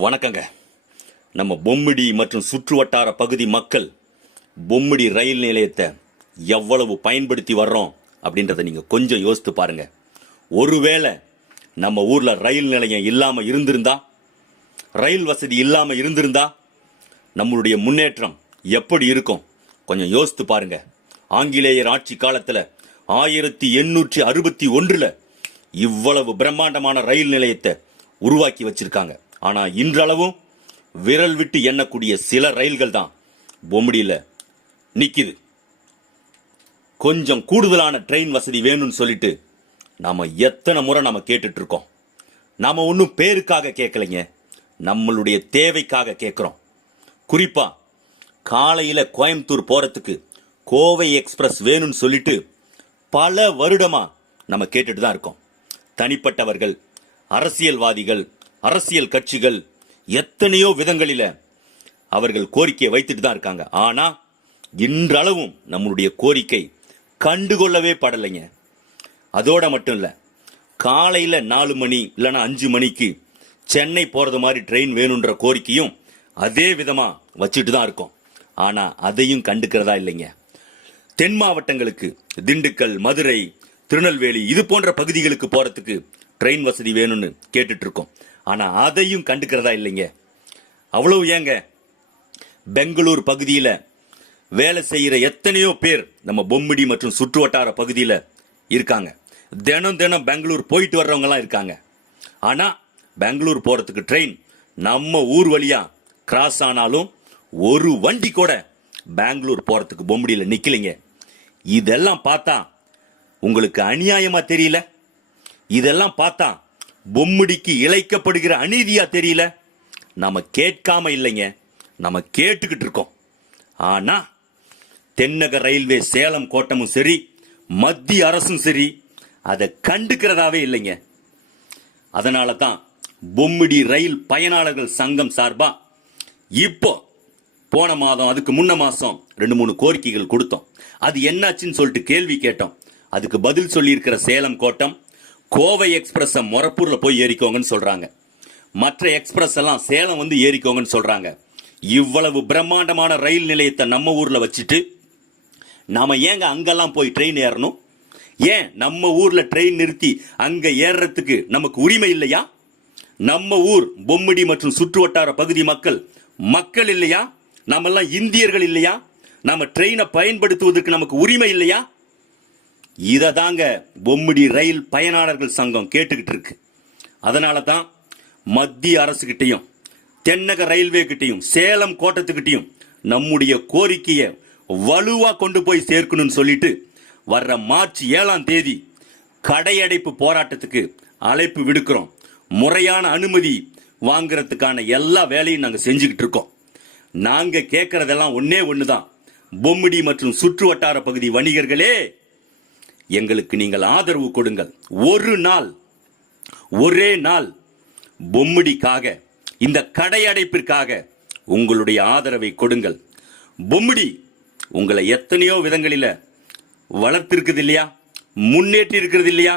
வணக்கங்க. நம்ம பொம்மிடி மற்றும் சுற்று வட்டார பகுதி மக்கள் பொம்மிடி ரயில் நிலையத்தை எவ்வளவு பயன்படுத்தி வர்றோம் அப்படின்றத நீங்க கொஞ்சம் யோசித்து பாருங்க. ஒருவேளை நம்ம ஊர்ல ரயில் நிலையம் இல்லாம இருந்திருந்தா, ரயில் வசதி இல்லாம இருந்திருந்தா நம்மளுடைய முன்னேற்றம் எப்படி இருக்கும் கொஞ்சம் யோசித்து பாருங்க. ஆங்கிலேயர் ஆட்சி காலத்துல 1861 இவ்வளவு பிரம்மாண்டமான ரயில் நிலையத்தை உருவாக்கி வச்சிருக்காங்க. ஆனா இன்றளவும் விரல் விட்டு எண்ணக்கூடிய சில ரயில்கள் தான் பொம்மிடியில நிக்குது. கொஞ்சம் கூடுதலான ட்ரெயின் வசதி வேணும்னு சொல்லிட்டு நாம எத்தனை முறை நாம கேட்டுட்டு இருக்கோம். நாம ஒன்னும் பேருக்காக கேட்கலைங்க, நம்மளுடைய தேவைக்காக கேட்கிறோம். குறிப்பா காலையில கோயம்புத்தூர் போறதுக்கு கோவை எக்ஸ்பிரஸ் வேணும்னு சொல்லிட்டு பல வருடமா நம்ம கேட்டுட்டு தான் இருக்கோம். தனிப்பட்டவர்கள், அரசியல்வாதிகள், அரசியல் கட்சிகள் எத்தனையோ விதங்களில அவர்கள் கோரிக்கையை வைத்துட்டு தான் இருக்காங்க. ஆனா இன்றளவும் நம்மளுடைய கோரிக்கை கண்டுகொள்ளவே படலைங்க. அதோட மட்டும் இல்ல, காலையில 4 மணி இல்லைன்னா 5 மணிக்கு சென்னை போறது மாதிரி ட்ரெயின் வேணும்ன்ற கோரிக்கையும் அதே விதமா வச்சுட்டு தான் இருக்கோம். ஆனா அதையும் கண்டுக்கிறதா இல்லைங்க. தென் மாவட்டங்களுக்கு, திண்டுக்கல், மதுரை, திருநெல்வேலி இது போன்ற பகுதிகளுக்கு போறதுக்கு ட்ரெயின் வசதி வேணும்னு கேட்டுட்டு இருக்கோம். ஆனா அதையும் கண்டுக்கிறதா இல்லைங்க. அவ்வளவு ஏங்க, பெங்களூர் பகுதியில வேலை செய்யற எத்தனையோ பேர் நம்ம பொம்மிடி மற்றும் சுற்று வட்டார பகுதியில இருக்காங்க. தினம் தினம் பெங்களூர் போயிட்டு வர்றவங்க எல்லாம் இருக்காங்க. ஆனா பெங்களூர் போறதுக்கு ட்ரெயின் நம்ம ஊர் வழியா கிராஸ் ஆனாலும் ஒரு வண்டி கூட பெங்களூர் போறதுக்கு பொம்மிடியில நிக்கலைங்க. இதெல்லாம் பார்த்தா உங்களுக்கு அநியாயமா தெரியல? இதெல்லாம் பார்த்தா பொம்மிடிக்கு இழைக்கப்படுகிற அநீதியா தெரியல? நாம கேட்காம இல்லைங்க, நாம கேட்டுக்கிட்டு இருக்கோம். ஆனா தென்னக ரயில்வே சேலம் கோட்டமும் சரி, மத்திய அரசும் சரி அதை கண்டுக்கிறதாவே இல்லைங்க. அதனால தான் பொம்மிடி ரயில் பயனாளர்கள் சங்கம் சார்பா இப்போ போன மாதம், அதுக்கு முன்ன மாசம் 2-3 கோரிக்கைகள் கொடுத்தோம். அது என்னாச்சுன்னு சொல்லிட்டு கேள்வி கேட்டோம். அதுக்கு பதில் சொல்லி இருக்கிற சேலம் கோட்டம் கோவை எக்ஸ்பிரஸ் மொரப்பூர்ல போய் ஏறிக்கோங்கன்னு சொல்றாங்க. மற்ற எக்ஸ்பிரஸ் எல்லாம் சேலம் வந்து ஏறிக்கோங்கன்னு சொல்றாங்க. இவ்வளவு பிரம்மாண்டமான ரயில் நிலையத்தை நம்ம ஊர்ல வச்சுட்டு நாம ஏங்க அங்கெல்லாம் போய் ட்ரெயின் ஏறணும்? ஏன் நம்ம ஊர்ல ட்ரெயின் நிறுத்தி அங்க ஏறதுக்கு நமக்கு உரிமை இல்லையா? நம்ம ஊர் பொம்மிடி மற்றும் சுற்று வட்டார பகுதி மக்கள் இல்லையா? நாம எல்லாம் இந்தியர்கள் இல்லையா? நாம ட்ரெயினை பயன்படுத்துவதற்கு நமக்கு உரிமை இல்லையா? இத தாங்க பொம்மிடி ரயில் பயனாளர்கள் சங்கம் கேட்டுக்கிட்டு இருக்கு. அதனால தான் மத்திய அரசு கிட்டையும், தென்னக ரயில்வே கிட்டையும், சேலம் கோட்டத்துக்கிட்டையும் நம்முடைய கோரிக்கையை வலுவா கொண்டு போய் சேர்க்கணும்னு சொல்லிட்டு வர்ற மார்ச் 7ஆம் தேதி கடையடைப்பு போராட்டத்துக்கு அழைப்பு விடுக்கிறோம். முறையான அனுமதி வாங்குறதுக்கான எல்லா வேலையும் நாங்க செஞ்சுக்கிட்டு இருக்கோம். நாங்க கேட்கறதெல்லாம் ஒன்னே ஒண்ணுதான். பொம்மிடி மற்றும் சுற்று வட்டார பகுதி வணிகர்களே, எங்களுக்கு நீங்கள் ஆதரவு கொடுங்கள். ஒரு நாள், ஒரே நாள் பொம்மிடிக்காக, இந்த கடையடைப்பிற்காக உங்களுடைய ஆதரவை கொடுங்கள். பொம்மிடி உங்களை எத்தனையோ விதங்களில வளர்த்திருக்குது இல்லையா, முன்னேற்றி இருக்கிறது இல்லையா?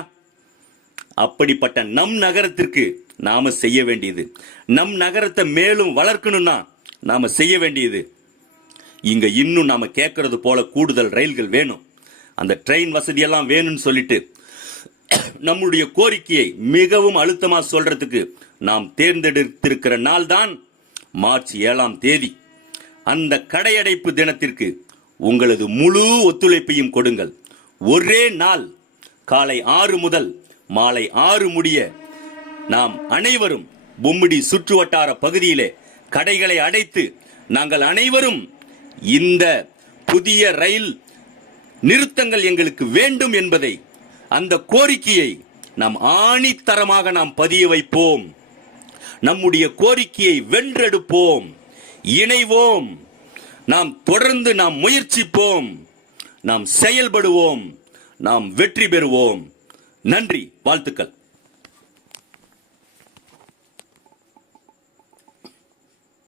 அப்படிப்பட்ட நம் நகரத்திற்கு நாம செய்ய வேண்டியது, நம் நகரத்தை மேலும் வளர்க்கணும்னா நாம செய்ய வேண்டியது, இங்க இன்னும் நாம கேட்கறது போல கூடுதல் ரயில்கள் வேணும், அந்த ட்ரெயின் வசதியெல்லாம் வேணும்னு சொல்லிட்டு நம்முடைய கோரிக்கையை மிகவும் அழுத்தமா சொல்றதுக்கு நாம் தேர்ந்தெடுத்திருக்கிற நாள் தான் மார்ச் 7ஆம் தேதி. அந்த கடையடைப்பு தினத்திற்கு உங்களது முழு ஒத்துழைப்பையும் கொடுங்கள். ஒரே நாள் காலை 6 முதல் மாலை 6 முடிய நாம் அனைவரும் பொம்மிடி சுற்று வட்டார பகுதியிலே கடைகளை அடைத்து நாங்கள் அனைவரும் இந்த புதிய ரயில் நிறுத்தங்கள் எங்களுக்கு வேண்டும் என்பதை, அந்த கோரிக்கையை நாம் ஆணித்தரமாக நாம் பதிய வைப்போம். நம்முடைய கோரிக்கையை வென்றெடுப்போம், இணைவோம். நாம் தொடர்ந்து நாம் முயற்சிப்போம், நாம் செயல்படுவோம், நாம் வெற்றி பெறுவோம். நன்றி, வாழ்த்துக்கள்.